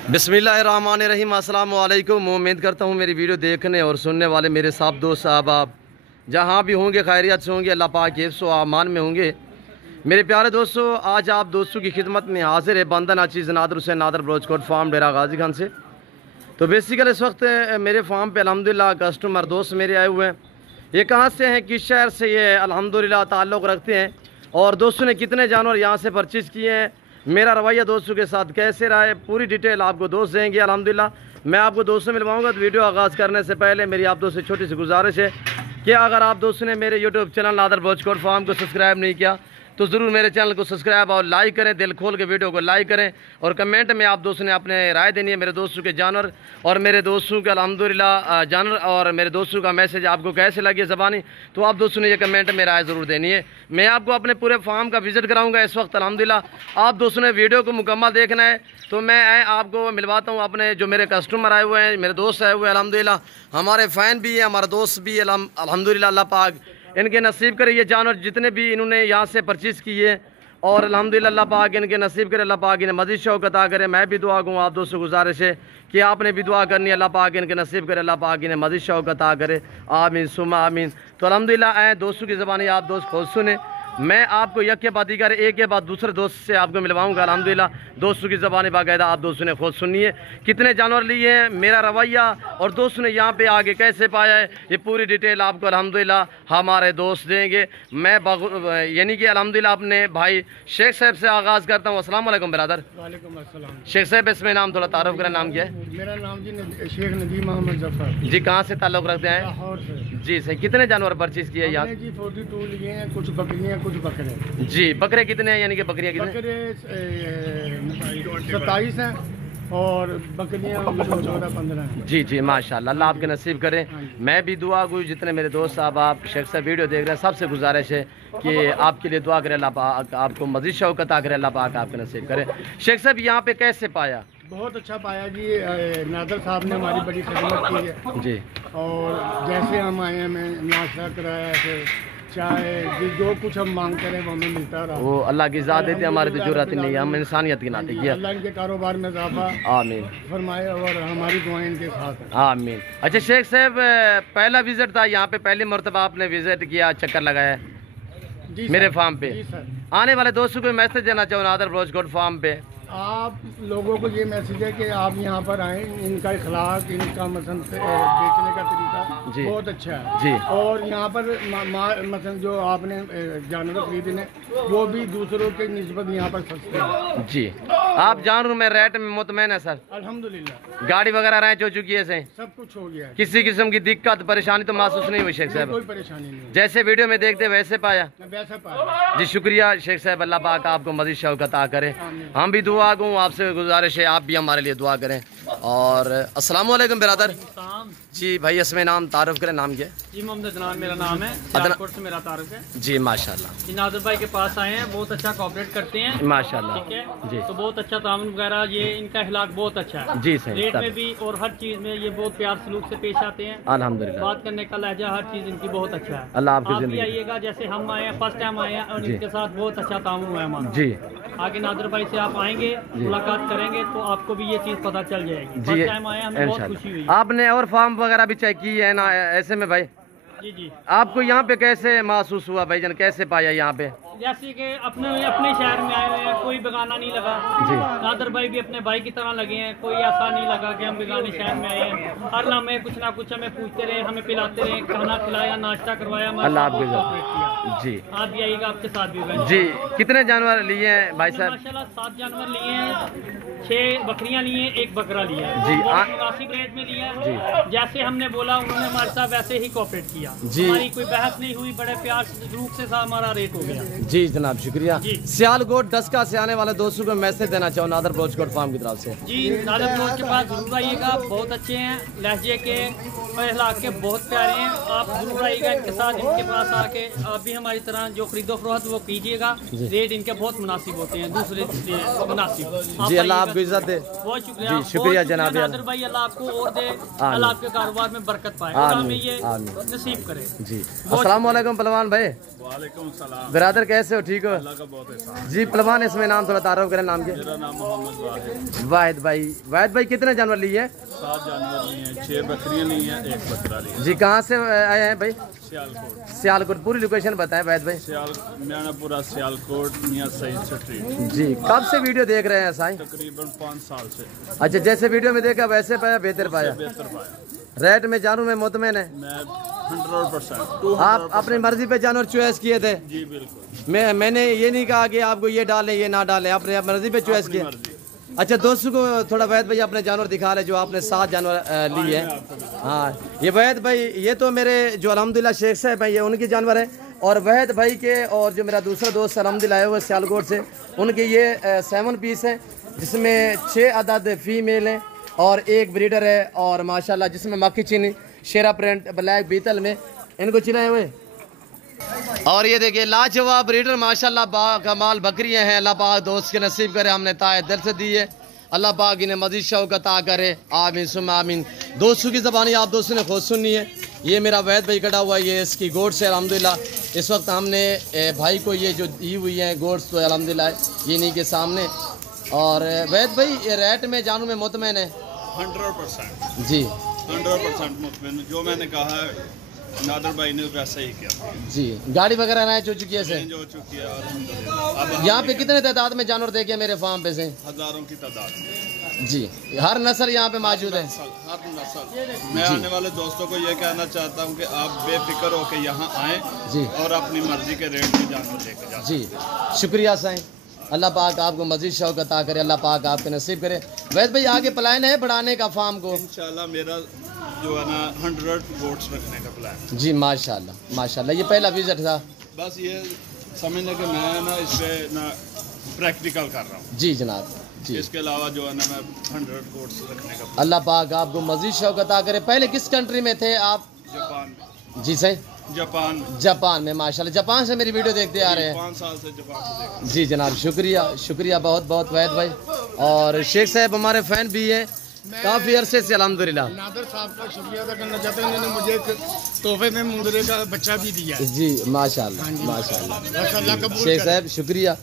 बिस्मिल्लाहिर्रहमानिर्रहीम। अस्सलाम वालेकुम। उम्मीद करता हूँ मेरी वीडियो देखने और सुनने वाले मेरे साहब दोस्त साहब आप जहाँ भी होंगे खैरियत से होंगे, अल्लाह पाक के हिफ्ज़ व अमान में होंगे। मेरे प्यारे दोस्तों, आज आप दोस्तों की खिदमत में हाजिर है बंदन अचीज़ नादर हुसैन नादर ब्रोचकोट फार्म डेरा गाजी खान से। तो बेसिकली इस वक्त मेरे फार्म पे अल्हम्दुलिल्लाह कस्टमर दोस्त मेरे आए हुए हैं। ये कहाँ से हैं, किस शहर से ये अल्हम्दुलिल्लाह ताल्लुक़ रखते हैं और दोस्तों ने कितने जानवर यहाँ से परचेज़ किए हैं, मेरा रवैया दोस्तों के साथ कैसे रहा है, पूरी डिटेल आपको दोस्त देंगे अल्हम्दुलिल्लाह। मैं आपको दोस्तों मिलवाऊंगा। तो वीडियो आगाज़ करने से पहले मेरी आप दोस्तों से छोटी सी गुजारिश है कि अगर आप दोस्तों ने मेरे यूट्यूब चैनल नादर ब्रोचकोट फार्म को सब्सक्राइब नहीं किया तो ज़रूर मेरे चैनल को सब्सक्राइब और लाइक करें, दिल खोल के वीडियो को लाइक करें और कमेंट में आप दोस्तों ने अपने राय देनी है मेरे दोस्तों के जानवर और मेरे दोस्तों के अल्हम्दुलिल्लाह जानवर और मेरे दोस्तों का मैसेज आपको कैसे लगे ज़बानी, तो आप दोस्तों ने ये कमेंट में राय ज़रूर देनी है। मैं आपको अपने पूरे फार्म का विज़िट कराऊंगा इस वक्त अल्हम्दुलिल्लाह। आप दोस्तों ने वीडियो को मुकम्मल देखना है तो मैं आपको मिलवाता हूँ अपने जो मेरे कस्टमर आए हुए हैं, मेरे दोस्त आए हुए हैं अल्हम्दुलिल्लाह। हमारे फ़ैन भी हैं, हमारे दोस्त भी अल्हम्दुलिल्लाह। अल्लाह पाक इनके नसीब करे ये जानवर जितने भी इन्होंने यहाँ से परचेज़ किए और अल्हम्दुलिल्लाह अल्लाह पाक इनके नसीब करे, अल्लाह पाक इन्हें मज़ीद शौक़ अता करे। मैं भी दुआ करूँ, आप दोस्तों गुजारिश है कि आपने भी दुआ करनी है, अल्लाह पाक इनके नसीब करे, अल्लाह पाक इन्हें मज़ीद शौक़ अता करे। आमीन सुम्मा आमीन। तो अल्हम्दुलिल्लाह दोस्तों की ज़बानी आप दोस्त खुद सुने। मैं आपको एक के बाद दीगर एक के बाद दूसरे दोस्त से आपको मिलवाऊंगा अल्हम्दुलिल्लाह। दोस्तों की ज़बानी बाकायदा आप दोस्तों ने खुद सुनी है, कितने जानवर लिए हैं, मेरा रवैया और दोस्तों ने यहाँ पे आगे कैसे पाया है, ये पूरी डिटेल आपको अल्हम्दुलिल्लाह हमारे दोस्त देंगे। मैं यानी कि अल्हम्दुलिल्लाह अपने भाई शेख साहब से आगाज़ करता हूँ। अस्सलाम वालेकुम ब्रदर। वालेकुम अस्सलाम। शेख साहब इसमें नाम थोड़ा तारुफ करें, नाम क्या है? मेरा नाम जी शेख नदीम मोहम्मद जफर जी। कहाँ से ताल्लुक़ रखते हैं? लाहौर से जी सही। कितने जानवर परचेज़ किए यहाँ? जी 42 लिए हैं, कुछ बकरियाँ कुछ बकरे। जी। बकरे कितने हैं, यानी कि बकरियाँ कितने? बकरे 27 हैं और बकरियाँ 14-15 हैं। जी जी माशाल्लाह, अल्लाह आपके नसीब करें। मैं भी दुआ गई, जितने मेरे दोस्त साहब आप शेख साहब वीडियो देख रहे हैं सबसे गुजारिश है कि आपके लिए दुआ करें, अल्लाह पाक आपको मज़ीद शौक़ अता करे, अल्लाह पाक आपके नसीब करे। शेख साहब यहाँ पे कैसे पाया? बहुत अच्छा पाया जी। नादर साहब ने हमारी बड़ी खिदमत की है जी। और जैसे हम आए हैं, मैं नाश्ता कराया थे, चाहे जो कुछ हम मांगते रहे वो हमें मिलता रहा। वो अल्लाह की ज़ात देती है, हमारी तो ज़रूरत नहीं है, हम इंसानियत के नाते किया। अल्लाह इनके कारोबार में इजाफा आमीन फरमाए और हमारी दुआएं इनके साथ हैं। आमीन। अच्छा शेख साहब, पहला विज़िट था यहाँ पे, पहली मरतबा आपने विज़िट किया, चक्कर लगाया जी मेरे फार्म पे? जी सर। आने वाले दोस्तों को मैसेज देना चाहूँ नादर ब्रोचकोट फार्म पे? आप लोगों को ये मैसेज है कि आप यहाँ पर आएँ, इनका इखलाक, इनका मसन बेचने का तरीका जी बहुत अच्छा है जी। और यहाँ पर मसन जो आपने जानवर खरीदने वो भी दूसरों के निस्बत यहाँ पर सस्ते हैं जी। आप जानवर में रेट में मुतमैन है सर? अल्हम्दुलिल्लाह। गाड़ी वगैरह रैंच हो चुकी है सही? सब कुछ हो गया है। किसी किस्म की दिक्कत परेशानी तो महसूस नहीं हुई शेख साहब? कोई परेशानी नहीं, जैसे वीडियो में देखते वैसे पाया? वैसा पाया जी। शुक्रिया शेख साहब, अल्लाह पाक आपको मज़ीद शौक़ अता करे। हम भी दुआ करूँ, आपसे गुजारिश है आप भी हमारे लिए दुआ करें। और अस्सलाम वालेकुम ब्रदर। जी भाई इसमें नाम तारुफ करें, नाम क्या है? जी मोहम्मद अदनान मेरा नाम है, सियालकोट से मेरा तारुफ है जी। माशाल्लाह जी। नादर भाई के पास आए हैं, बहुत अच्छा कोऑपरेट करते हैं माशाल्लाह। ठीक है जी। तो बहुत अच्छा तामन वगैरह, ये इनका अखलाक बहुत अच्छा है जी सही। रेट में भी और हर चीज में ये बहुत प्यार सलूक से पेश आते हैं अल्हम्दुलिल्लाह। बात करने का लहजा हर चीज इनकी बहुत अच्छा है। अल्लाह आपकी आप भी जिंदगी। आइएगा, जैसे हम आए हैं फर्स्ट टाइम आए हैं और इनके साथ बहुत अच्छा तामुन हुआ है हमारा जी। आगे नादर भाई से आप आएंगे, मुलाकात करेंगे तो आपको भी ये चीज पता चल जाएगी। फर्स्ट टाइम आए, हमें बहुत खुशी हुई। आपने और फार्म वगैरह भी चेक की है ना ऐसे में भाई? जी जी। आपको यहाँ पे कैसे महसूस हुआ भाईजान, कैसे पाया यहाँ पे? जैसे कि अपने शहर में आए हुए हैं, कोई बेगाना नहीं लगा जी। नादर भाई भी अपने भाई की तरह लगे हैं, कोई ऐसा नहीं लगा कि हम बेगाने शहर में आए हैं। हर लम्हे कुछ ना कुछ हमें पूछते रहे, हमें पिलाते रहे, खाना खिलाया, नाश्ता करवाया। अल्लाह आपके जी। आप भी आइएगा, आपके साथ भी होगा जी। कितने जानवर लिए हैं भाई साहब? माशाल्लाह 7 जानवर लिए हैं, 6 बकरियां लिए हैं, 1 बकरा लिया है जी। मुनासिब रेट में लिया है जी। जैसे हमने बोला उन्होंने हमारे साथ वैसे ही कोऑपरेट किया जी। हमारी कोई बहस नहीं हुई, बड़े प्यार रूप से हमारा रेट हो गया जी जनाब शुक्रिया। सियालकोट डस्का से आने वाले दोस्तों को मैसेज देना चाहूँ नादर ब्रोचकोट फार्म की तरफ से? जी नादर ब्रोच के पास जरूर आइएगा, बहुत अच्छे हैं, लहजे के अखलाक के बहुत प्यारे हैं। आप जरूर आइएगा इनके साथ, इनके पास आके आप भी हमारी तरह जो खरीदो फरोख्त वो कीजिएगा। रेट इनके बहुत मुनासिब होते हैं, दूसरे मुनासिब जी। अल्लाह आपको इज्जत दे। बहुत शुक्रिया जी शुक्रिया जनाब नादर भाई, अल्लाह आपको और दे, अल्लाह आपके कारोबार में बरकत पाए और हमें ये नसीब करे जी। अस्सलाम वालेकुम पहलवान भाई। वालेकुम सलाम। ब्रदर कैसे कैसे हो, ठीक हो? अल्लाह का बहुत एहसान। जी पहलवान, इसमें नाम थोड़ा तारुफ करें, नाम के? मेरा नाम मोहम्मद वाहिद। वाहिद भाई। वाहिद भाई कितने जानवर लिए हैं? 7 जानवर लिए हैं, 6 बकरियां ली हैं, 1 बकरा लिया। जी कहाँ से आए हैं भाई? सियालकोट। सियालकोट। पूरी लोकेशन बताएं वाहिद भाई। म्यानापुरा सियालकोट, मियां सईद स्ट्रीट। जी कब से वीडियो देख रहे हैं साईं? तकरीबन 5 साल से। अच्छा, जैसे वीडियो में देखा वैसे पाया, बेहतर पाया? बेहतर पाया। रेट में जानवर में मुतमैन है? मैं 100%। आप अपनी मर्जी पे जानवर चॉइस किए थे? जी बिल्कुल। मैंने ये नहीं कहा कि आपको ये डालें ये ना डालें, आपने मर्जी पे चॉइस किया। अच्छा, दोस्तों को थोड़ा वैद भाई अपने जानवर दिखा रहे जो आपने 7 जानवर लिए हैं। हाँ, ये वैद भाई, ये तो मेरे जो अल्हम्दुलिल्लाह शेख साहब हैं, ये उनके जानवर हैं। और वैद भाई के और जो मेरा दूसरा दोस्त अल्हम्दुलिल्लाह आए हुए सियालकोट से, उनके ये 7 पीस हैं, जिसमें 6 अदद फीमेल हैं और 1 ब्रीडर है। और माशाल्लाह जिसमें मक्खी चीनी, शेरा प्रिंट, ब्लैक बीतल में इनको चिनाए हुए। और ये देखिए लाजवाब ब्रीडर माशाल्लाह बा कमाल बकरियां हैं। अल्लाह पाक दोस्त के नसीब करे, हमने ताए दिल से दी है। अल्लाह पाक इन्हें मजीद शौक अता करे, आमीन सुम्मा आमीन। दोस्तों की ज़बानी आप दोस्तों ने खुद सुननी है। ये मेरा वैद भाई खड़ा हुआ है, ये इसकी गोट से अल्हम्दुलिल्लाह इस वक्त हमने भाई को ये जो दी हुई है गोट्स, तो अल्हम्दुलिल्लाह ये इन्हीं के सामने। और वैद भाई ये रेट में जानू में मुतमैन है? 100% जी 100% मुतमैन। जो मैंने कहा है नादर भाई ने वैसा ही किया। जी गाड़ी वगैरह ना हो चुकी है से? हो चुकी है अल्हम्दुलिल्लाह। यहाँ पे कितने तादाद में जानवर देखे मेरे फार्म पे से? हज़ारों की तादाद में। जी हर नस्ल यहाँ पे मौजूद है? हर नस्ल। मैं आने वाले दोस्तों को ये कहना चाहता हूँ कि आप बेफिक्र होकर यहाँ आएँ जी और अपनी मर्जी के रेट में जानवर लेके जाएं। जी शुक्रिया साईं। अल्लाह पाक आपको मजीद शौक अता करे, अल्लाह पाक आपके नसीब करे। वैसे भाई आगे प्लान है बढ़ाने का फार्म को? इंशाल्लाह मेरा जो है ना 100 गोट्स रखने का प्लान। जी माशाल्लाह माशाल्लाह। ये पहला विजिट था? बस ये समझने के मैं ना इस पे ना प्रैक्टिकल कर रहा हूँ। जी जनाब जी। इसके अलावा जो है ना मैं 100 गोट्स रखने का। अल्लाह पाक आपको मजीद शौक अता करे। पहले किस कंट्री में थे आप? जापान में। जी सही, जापान में माशाल्लाह। जापान से मेरी वीडियो देखते आ रहे हैं? 5 साल से जापान से देख। जी जनाब शुक्रिया शुक्रिया बहुत बहुत वैद भाई। और शेख साहब हमारे फ़ैन भी हैं काफ़ी अरसे से अल्हम्दुलिल्लाह। नादर साहब का शुक्रिया अदा करना चाहते हैं, इन्होंने मुझे एक तोहफे में मुंदरे का बच्चा भी दिया है। जी माशाल्लाह माशाल्लाह। माशाल्लाह कबूल शेख साहब शुक्रिया,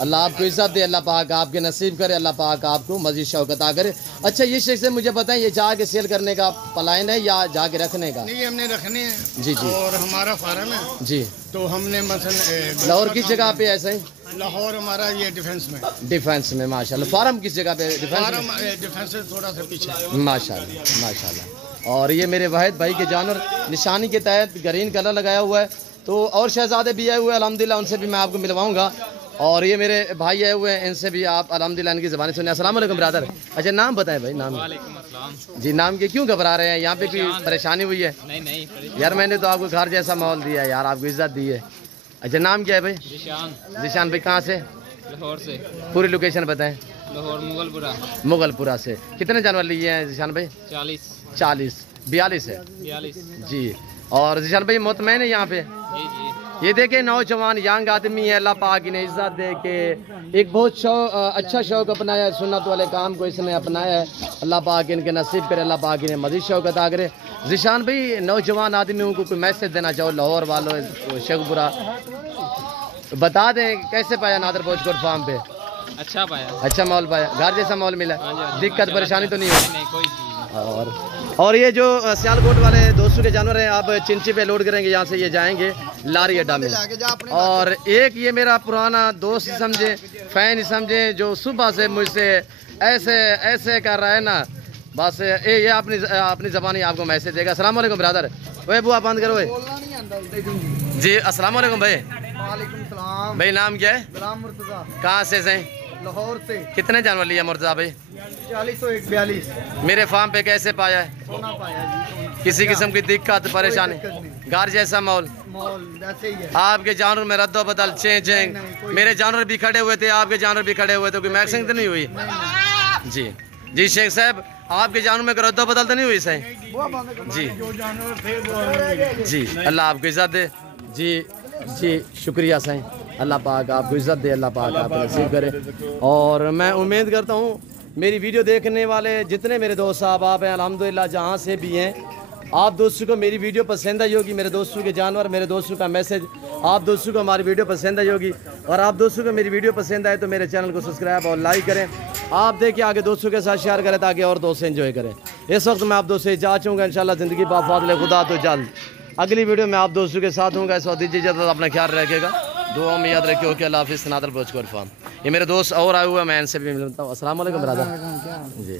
अल्लाह आपको इज्जत दे, अल्लाह पाक आपके नसीब करे, अल्लाह पाक आपको मजीद शौक अता करे। अच्छा ये शेख साहब मुझे बताएं, ये जाके सेल करने का प्लान है या जाके रखने का? नहीं, हमने रखने हैं। जी जी। और हमारा फार्म है जी, तो हमने मसलन लाहौर किस जगह पे ऐसा ही? लाहौर हमारा ये डिफेंस में। डिफेंस में माशाल्लाह। फार्म किस जगह पे? फार्म डिफेंस से थोड़ा सा पीछे। माशाल्लाह माशाल्लाह। और ये मेरे वाहिद भाई के जानवर निशानी के तहत ग्रीन कलर लगाया हुआ है। तो और शहजादे भी आए हुए हैं अल्हम्दुलिल्लाह, उनसे भी मैं आपको मिलवाऊंगा। और ये मेरे भाई आए हुए हैं, इनसे भी आप अल्हम्दुलिल्लाह इनकी ज़बानी सुनिए। अस्सलाम वालेकुम ब्रदर। अच्छा नाम बताएं भाई, नाम? जी नाम के क्यों घबरा रहे हैं? यहाँ पे कोई परेशानी हुई है? नहीं यार मैंने तो आपको घर जैसा माहौल दिया है यार, आपको इज्जत दी है। अच्छा नाम क्या है भाई? जिशान भाई कहाँ से? लाहौर से। पूरी लोकेशन बताएं। लाहौर मुगलपुरा से। कितने जानवर लिए हैं जिशान भाई? 40 42 है 42 जी। और जिशान भाई मुतमैन है यहाँ पे? जी। ये देखे नौजवान यंग आदमी है, अल्लाह पाक इन्हें इज्जत दे के एक बहुत अच्छा शौक अपनाया है, सुन्नत वाले काम को इसने अपनाया है। अल्लाह पाक इनके नसीब करे, अल्लाह पाक इन्हें मजीद शौक अता करे। जिशान भाई नौजवान आदमियों को कोई मैसेज देना चाहो लाहौर वालों शेखपुरा, बता दें कैसे पाया नादर भोजपुर फार्म पे? अच्छा पाया, अच्छा माहौल पाया, घर जैसा माहौल मिला? दिक्कत परेशानी तो नहीं हुई? नहीं कोई चीज़। और ये जो सियालकोट वाले दोस्तों के जानवर हैं, आप चिंची पे लोड करेंगे, यहाँ से ये जाएंगे लारी अड्डा में। और एक ये मेरा पुराना दोस्त समझे, फैन समझे, जो सुबह से मुझसे ऐसे कर रहा है ना, बस ये अपनी ज़बानी आपको मैसेज देगा। अस्सलाम वालेकुम ब्रदर। वही बुआ बंद करो जी। अस्सलाम वालेकुम भाई। भाई नाम क्या है? कहाँ से हैं? लाहौर से। कितने जानवर लिया मुर्तज़ा भाई? 40 मेरे फार्म पे कैसे पाया है? सोना पाया जी। किसी किस्म की दिक्कत परेशानी? घर जैसा माहौल वैसे ही है। आपके जानवर में रद्दो बदल चेंज? मेरे जानवर भी खड़े हुए थे, आपके जानवर भी खड़े हुए थे, कोई मैक्सिंग तो नहीं हुई? जी जी शेख साहब, आपके जानवर में रद्दो बदल तो नहीं हुई सही? जी जो जानवर थे वो जी, अल्लाह आपको इज्जत दे। जी जी शुक्रिया सही, अल्लाह पाक आपको इज्जत दे, अल्लाह पाक आपको नसीब करे। और मैं उम्मीद करता हूँ मेरी वीडियो देखने वाले जितने मेरे दोस्त साहब आप हैं अल्हम्दुलिल्लाह जहाँ से भी हैं, आप दोस्तों को मेरी वीडियो पसंद आई होगी, मेरे दोस्तों के जानवर, मेरे दोस्तों का मैसेज, आप दोस्तों को हमारी वीडियो पसंद आई होगी। और आप दोस्तों को मेरी वीडियो पसंद आए तो मेरे चैनल को सब्सक्राइब और लाइक करें। आप देखिए आगे दोस्तों के साथ शेयर करें ताकि और दोस्त एंजॉय करें। इस वक्त मैं आप दोस्तों से जा चाहूँगा इंशाल्लाह ज़िंदगी बाफाज़िल खुदा तो जल्द अगली वीडियो में आप दोस्तों के साथ होंगे। इस वक्त दीजिए इजाज़त, अपना ख्याल रखिएगा, दुआ में याद रखिए। ओके, अल्लाह हाफ़िज़। सनातन भोज को इरफान, ये मेरे दोस्त और आए हुए हैं, मैं इनसे भी मिलता हूँ। अस्सलाम वालेकुम ब्रदर जी।